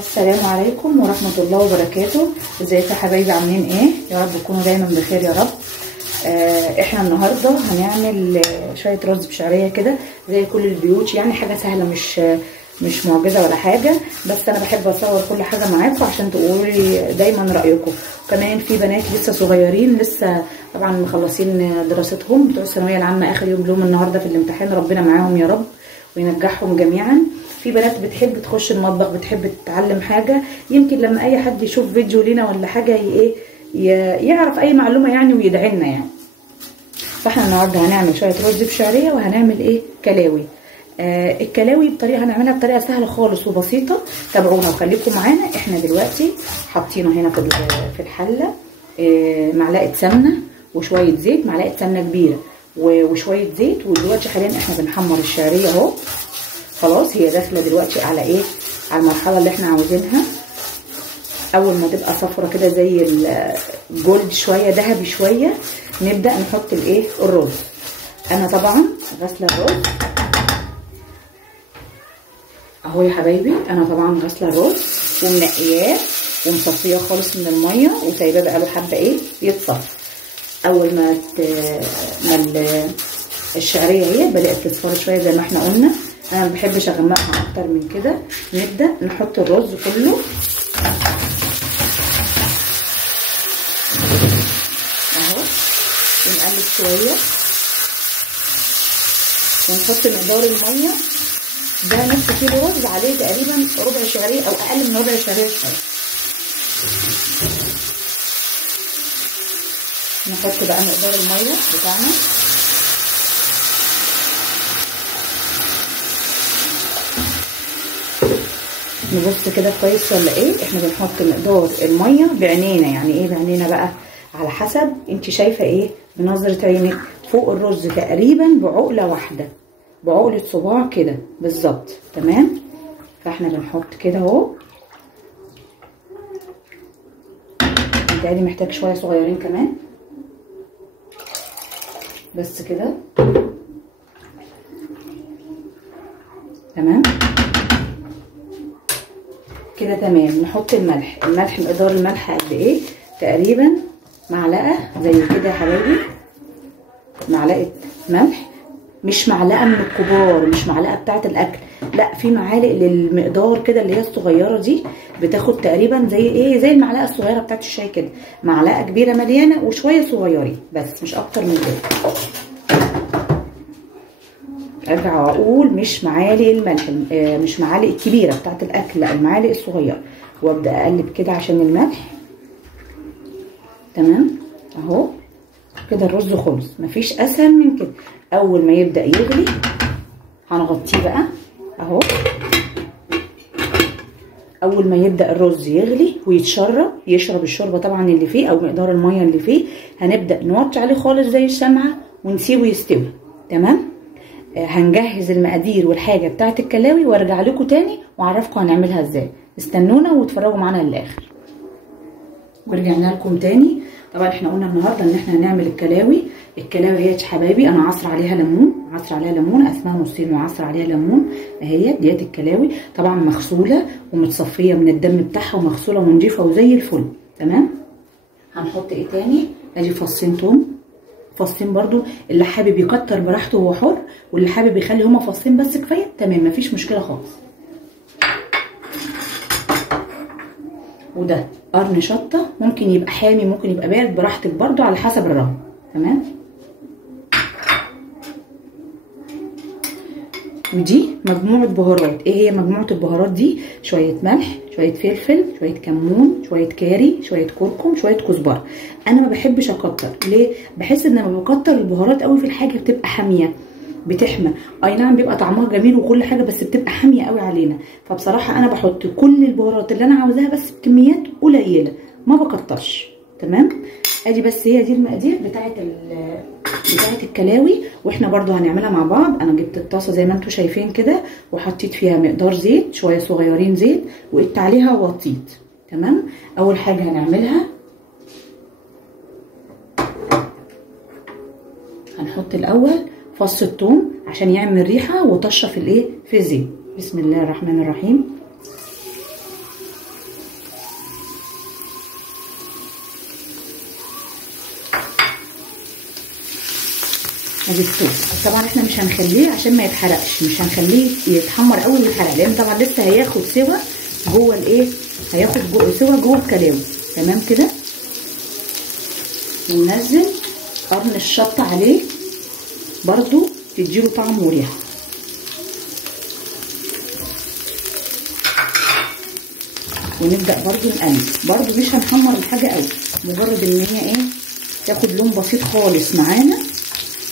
السلام عليكم ورحمة الله وبركاته. ازيكم يا حبايبي، عاملين ايه؟ يا رب تكونوا دايما بخير يا رب. احنا النهارده هنعمل شويه رز بشعريه كده زي كل البيوت، يعني حاجه سهله مش معجزه ولا حاجه، بس انا بحب اصور كل حاجه معاكم عشان تقولوا لي دايما رايكم. وكمان في بنات لسه صغيرين، لسه طبعا مخلصين دراستهم بتوع الثانويه العامه، اخر يوم لهم النهارده في الامتحان، ربنا معاهم يا رب وينجحهم جميعا. في بنات بتحب تخش المطبخ، بتحب تتعلم حاجه، يمكن لما اي حد يشوف فيديو لينا ولا حاجه يعرف اي معلومه يعني ويدعي لنا يعني. فاحنا النهارده هنعمل شويه رز بشعريه وهنعمل كلاوي. الكلاوي بطريقه هنعملها بطريقه سهله خالص وبسيطه، تابعونا وخليكم معانا. احنا دلوقتي حاطينه هنا في الحله معلقه سمنه وشويه زيت، معلقه سمنه كبيره وشويه زيت. ودلوقتي حاليا احنا بنحمر الشعريه اهو، خلاص هي داخله دلوقتي على على المرحله اللي احنا عاوزينها. اول ما تبقى صفرة كده زي الجولد شويه، ذهبي شويه، نبدا نحط الرز. انا طبعا غاسله الرز اهو يا حبايبي، انا طبعا غاسله الرز ومنقياه ومصفيه خالص من الميه وسايباه بقى له حبه يتصفى. اول ما الشعريه هي بدات تصفر شويه زي ما احنا قلنا، انا ما بحبش اغمقها اكتر من كده. نبدا نحط الرز كله اهو ونقلب شويه ونحط مقدار الميه ده نص كيلو رز عليه تقريبا ربع شعريه او اقل من ربع شعريه شويه. نحط بقى مقدار الميه بتاعنا نبص كده كويس ولا احنا بنحط مقدار الميه بعينينا. يعني بعينينا بقى؟ على حسب انت شايفه بنظره عينك. فوق الرز تقريبا بعقله واحده، بعقله صباع كده بالظبط، تمام. فاحنا بنحط كده اهو. متهيألي محتاج شويه صغيرين كمان، بس كده تمام كده تمام. نحط الملح مقدار الملح قد تقريبا معلقه زي كده يا حبايبي، معلقه ملح، مش معلقه من الكبار، مش معلقه بتاعه الاكل، لا، في معالق للمقدار كده اللي هي الصغيره دي، بتاخد تقريبا زي المعلقه الصغيره بتاعه الشاي كده، معلقه كبيره مليانه وشويه صغيرين بس مش اكتر من كده. ارجع واقول مش معالق الملح، مش معالق الكبيره بتاعه الاكل، لا، المعالق الصغيره. وابدا اقلب كده عشان الملح، تمام اهو كده. الرز خلص، مفيش اسهل من كده. اول ما يبدا يغلي هنغطيه بقى اهو. اول ما يبدا الرز يغلي ويتشرب، يشرب الشوربه طبعا اللي فيه او مقدار الميه اللي فيه، هنبدا نوطي عليه خالص زي الشمعه ونسيبه يستوي، تمام. هنجهز المقادير والحاجه بتاعه الكلاوي وارجع لكم تاني واعرفكم هنعملها ازاي. استنونا واتفرجوا معانا للاخر. ورجعنا لكم تاني. طبعا احنا قلنا النهارده ان احنا هنعمل الكلاوي هي يا حبايبي انا عصر عليها ليمون، اسمها نصين وعصر عليها ليمون اهي. ديت الكلاوي طبعا مغسوله ومتصفيه من الدم بتاعها ومغسوله ونضيفه وزي الفل، تمام. هنحط تاني؟ ادي فصين توم، فصين برضو، اللي حابب يكتر براحته هو حر، واللي حابب يخلي هما فصين بس كفايه تمام، مفيش مشكله خالص. وده قرن شطه، ممكن يبقى حامي ممكن يبقى بارد براحتك برضو على حسب الرغبه، تمام. ودي مجموعه بهارات. هي مجموعه البهارات دي؟ شويه ملح، شويه فلفل، شويه كمون، شويه كاري، شويه كركم، شويه كزبره. انا ما بحبش اكتر، ليه؟ بحس ان لما بكتر البهارات قوي في الحاجه بتبقى حاميه، بتحمى. اي نعم بيبقى طعمها جميل وكل حاجه، بس بتبقى حاميه قوي علينا. فبصراحه انا بحط كل البهارات اللي انا عاوزاها بس بكميات قليله، ما بكترش، تمام. ادي بس هي دي المقادير بتاعه الكلاوي، واحنا برضو هنعملها مع بعض. انا جبت الطاسه زي ما انتم شايفين كده وحطيت فيها مقدار زيت، شويه صغيرين زيت، وقدت عليها ووطيت، تمام. اول حاجه هنعملها هنحط الاول فص الثوم عشان يعمل ريحه وطشه في الزيت. بسم الله الرحمن الرحيم. ادي الثوم. طبعا احنا مش هنخليه عشان ما يتحرقش، مش هنخليه يتحمر قوي ويتحرق، لان طبعا لسه هياخد سوا جوه الايه، هياخد سوا جوه الكلاوي. تمام كده. وننزل قرن الشطه عليه برضو تديله طعم وريحه. ونبدا برضو نقلب، برضو مش هنحمر الحاجه قوي، مجرد ان هي ايه تاخد لون بسيط خالص معانا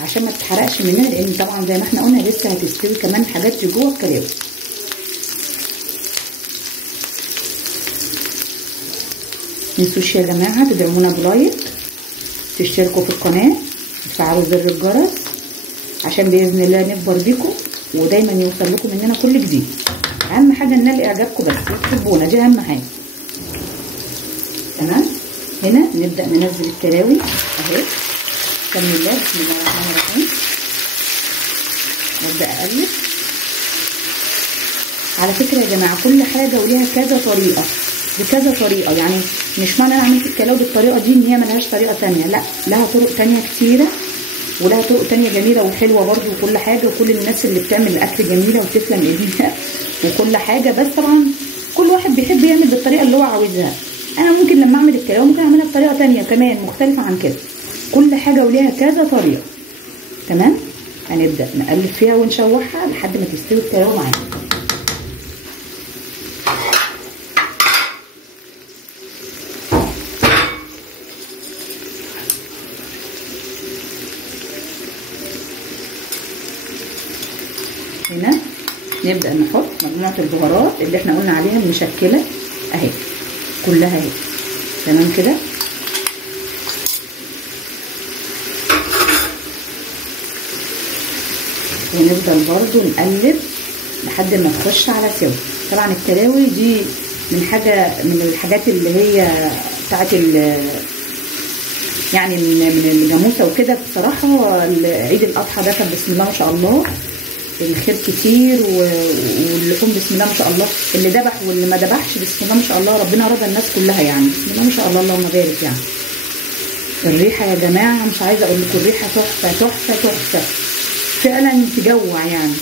عشان ما تتحرقش مننا، لان طبعا زي ما احنا قلنا لسه هتستوي كمان حاجات دي جوه الكلاوي. متنسوش يا جماعه تدعمونا بلايك، تشتركوا في القناه، تفعلوا زر الجرس عشان باذن الله نكبر بيكم ودايما يوصل لكم مننا كل جديد. اهم حاجه نلاقي اعجابكم بس وتحبونا، دي اهم حاجه. تمام. هنا نبدا ننزل الكلاوي اهي. بسم الله، بسم الله الرحمن الرحيم. نبدا اقلب. على فكره يا جماعه كل حاجه وليها كذا طريقه، بكذا طريقه، يعني مش معنى انا عملت الكلاوي بالطريقه دي ان هي ملهاش طريقه ثانيه، لا، لها طرق ثانيه كتيره ولها طرق ثانيه جميله وحلوه برده وكل حاجه، وكل الناس اللي بتعمل الاكل جميله وتسلم ايديها وكل حاجه، بس طبعا كل واحد بيحب يعمل بالطريقه اللي هو عاوزها. انا ممكن لما اعمل الكلاوي ممكن اعملها بطريقه ثانيه كمان مختلفه عن كده، كل حاجه وليها كذا طريقه. تمام. هنبدا نقلب فيها ونشوحها لحد ما تستوي الكلاوي معانا. هنا نبدا نحط مجموعه البهارات اللي احنا قلنا عليها المشكله اهي كلها اهي. تمام كده. ونفضل برضو نقلب لحد ما تخش على سوا. طبعا الكلاوي دي من الحاجات اللي هي بتاعت يعني من الجاموسه وكده. بصراحه عيد الاضحى ده كان بسم الله ما شاء الله الخير كتير، واللحوم بسم الله ما شاء الله، اللي ذبح واللي ما ذبحش بسم الله ما شاء الله، ربنا رضى الناس كلها يعني، بسم الله ما شاء الله اللهم بارك. يعني الريحه يا جماعه مش عايزه اقول لكم، الريحه تحفه تحفه تحفه فعلا تجوع يعني.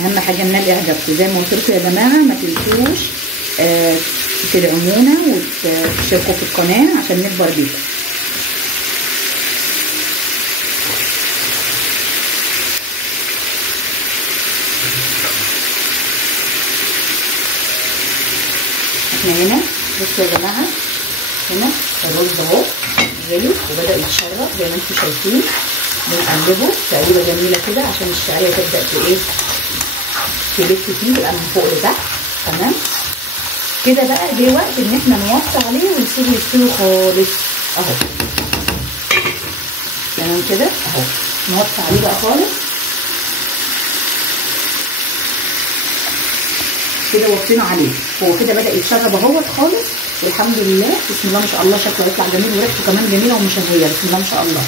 اهم حاجه نلاقي اعجابكم زي ما قلت لكم يا جماعه، ما تنسوش تدعمونا وتشتركوا في القناه عشان نكبر بيكم. احنا هنا بصوا يا جماعه، هنا الرز اهو غلي وبدا يتشرب زي ما انتم شايفين. بنقلبه تقليبه جميله كده عشان الشعريه تبدا تلف فيه يبقى من فوق لتحت. تمام كده. بقى جه وقت ان احنا نوطي عليه ونسيبه يستوي خالص اهو. تمام كده اهو، نوطي عليه بقى خالص كده. وطينا عليه هو كده بدا يتشرب اهوت خالص، والحمد لله بسم الله ما شاء الله شكله هيطلع جميل وريحته كمان جميله ومشهيه بسم الله ما شاء الله.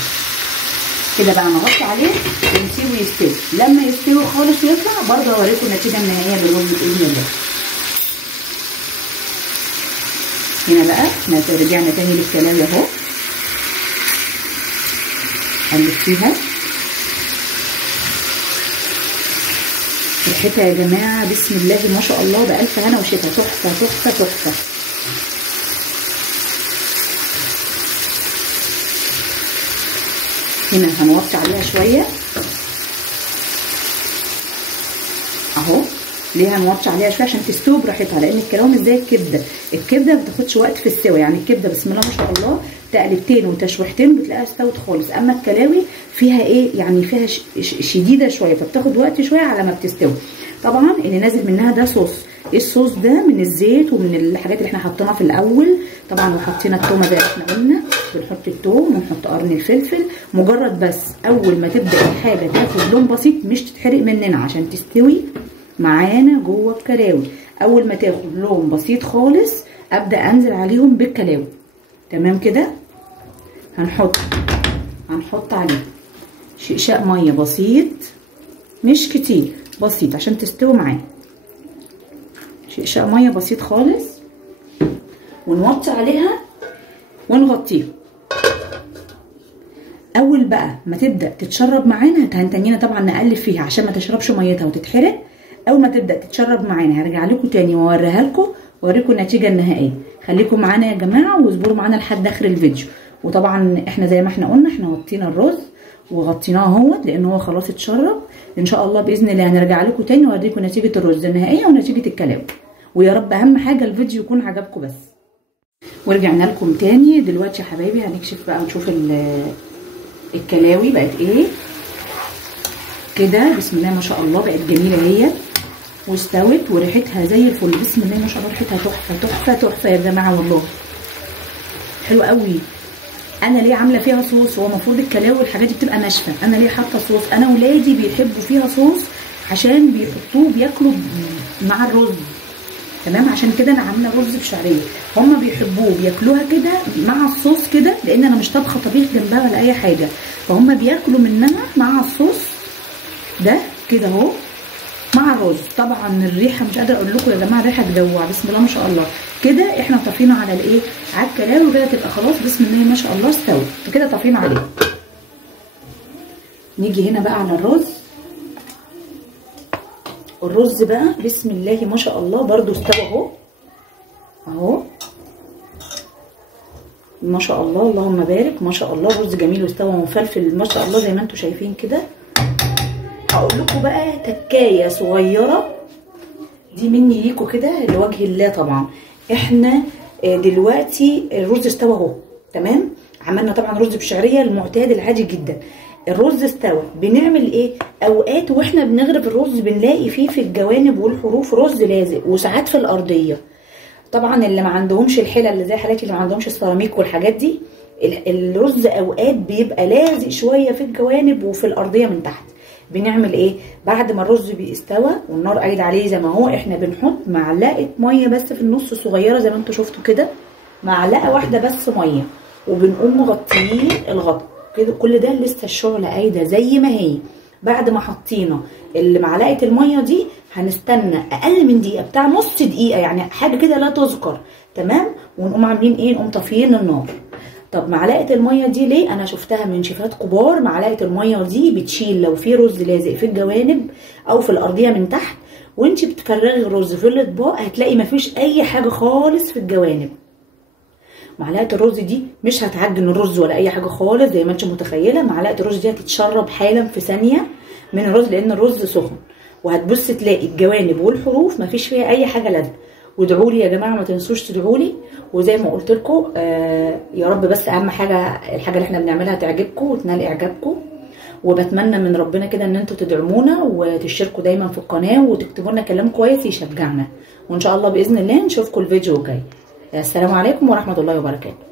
كده بقى نغطي عليه ونسيبه يستوي. لما يستوي خالص ويطلع برضه هوريكم النتيجه النهائيه بالرز باذن الله. هنا بقى احنا رجعنا تاني للكلاوي اهو، قلب فيها. ريحتها يا جماعه بسم الله ما شاء الله بألف هنا وشفا، تحفه تحفه تحفه. هنا هنوطي عليها شويه اهو. ليه هنوطي عليها شويه؟ عشان تستوي براحتها، لان الكلاوي مش زي الكبده ما بتاخدش وقت في السوا. يعني الكبده بسم الله ما شاء الله تقلبتين وتشويحتين بتلاقيها استوت خالص، اما الكلاوي فيها ايه يعني فيها شديده شويه فبتاخد وقت شويه على ما بتستوي. طبعا اللي نازل منها ده صوص، الصوص ده من الزيت ومن الحاجات اللي احنا حطيناها في الاول طبعا، وحطينا التومه زي ما احنا قلنا، بنحط التوم ونحط قرن الفلفل. مجرد بس اول ما تبدا الحاجه تاخد لون بسيط مش تتحرق مننا عشان تستوي معانا جوه الكلاوي، اول ما تاخد لون بسيط خالص ابدا انزل عليهم بالكلاوي. تمام كده. هنحط عليه شقشاق ميه بسيط مش كتير، بسيط عشان تستوي معانا، شقشاق ميه بسيط خالص. ونوطي عليها ونغطيها. اول بقى ما تبدا تتشرب معانا هنتنينا طبعا نقلب فيها عشان ما تشربش ميتها وتتحرق. اول ما تبدا تتشرب معانا هرجع لكم تاني واوريها لكم واوريكم النتيجه النهائيه. خليكم معانا يا جماعه واصبروا معانا لحد اخر الفيديو. وطبعا احنا زي ما احنا قلنا احنا غطينا الرز وغطيناه اهوت لان هو خلاص اتشرب. ان شاء الله باذن الله هنرجع لكم تاني واوريكم نتيجه الرز النهائيه ونتيجه الكلاوي. ويا رب اهم حاجه الفيديو يكون عجبكم بس. ورجعنا لكم تاني دلوقتي يا حبايبي. هنكشف بقى ونشوف الكلاوي بقت ايه كده. بسم الله ما شاء الله بقت جميله هي واستوت وريحتها زي الفل. بسم الله ما شاء الله ريحتها تحفه تحفه تحفه يا جماعه والله حلوه قوي. انا ليه عامله فيها صوص؟ هو المفروض الكلاوي والحاجات دي بتبقى ناشفه، انا ليه حاطه صوص؟ انا ولادي بيحبوا فيها صوص عشان بيحطوه بياكلوا مع الرز، تمام؟ عشان كده انا عامله رز بشعريه، هم بيحبوه بياكلوها كده مع الصوص كده، لان انا مش طابخه طبيخ جنبها ولا اي حاجه، فهم بياكلوا منها مع الصوص ده كده اهو مع الرز. طبعا الريحه مش قادره اقول لكم يا جماعه، الريحه تجوع. بسم الله ما شاء الله. كده احنا طافينا على الايه؟ على الكلاوي كده تبقى خلاص بسم الله ما شاء الله استوت كده، طافينا عليه. نيجي هنا بقى على الرز. الرز بقى بسم الله ما شاء الله برده استوى اهو اهو ما شاء الله، اللهم بارك ما شاء الله. رز جميل واستوى ومفلفل ما شاء الله زي ما انتم شايفين كده. هقول لكم بقى تكايه صغيره دي مني ليكم كده لوجه الله. طبعا احنا دلوقتي الرز استوى اهو تمام. عملنا طبعا رز بالشعريه المعتاد العادي جدا. الرز استوى، بنعمل ايه؟ اوقات واحنا بنغرف الرز بنلاقي فيه في الجوانب والحروف رز لازق وساعات في الارضيه. طبعا اللي ما عندهمش الحلل اللي زي حالاتي اللي ما عندهمش السيراميك والحاجات دي، الرز اوقات بيبقى لازق شويه في الجوانب وفي الارضيه من تحت. بنعمل ايه؟ بعد ما الرز بيستوى والنار قايد عليه زي ما هو، احنا بنحط معلقه ميه بس في النص صغيره زي ما انتم شفتوا كده، معلقه واحده بس ميه، وبنقوم مغطيين الغطا كده. كل ده لسه الشعله قايده زي ما هي. بعد ما حطينا معلقه الميه دي هنستنى اقل من دقيقه، بتاع نص دقيقه يعني، حاجه كده لا تذكر، تمام؟ ونقوم عاملين ايه؟ نقوم طافيين النار. طب معلقه الميه دي ليه؟ انا شفتها من شيفات كبار، معلقه الميه دي بتشيل لو في رز لازق في الجوانب او في الارضيه من تحت، وانت بتفرغي الرز في الاطباق هتلاقي مفيش اي حاجه خالص في الجوانب. معلقه الرز دي مش هتعجن الرز ولا اي حاجه خالص زي ما انت متخيله. معلقه الرز دي هتتشرب حالا في ثانيه من الرز لان الرز سخن، وهتبص تلاقي الجوانب والحروف مفيش فيها اي حاجه لازقه. وادعوا لي يا جماعه، ما تنسوش تدعوا لي. وزي ما قلت لكم يا رب بس اهم حاجه الحاجه اللي احنا بنعملها تعجبكم وتنال اعجابكم. وبتمنى من ربنا كده ان انتوا تدعمونا وتشتركوا دايما في القناه وتكتبوا لنا كلام كويس يشجعنا. وان شاء الله باذن الله نشوفكم الفيديو الجاي. السلام عليكم ورحمه الله وبركاته.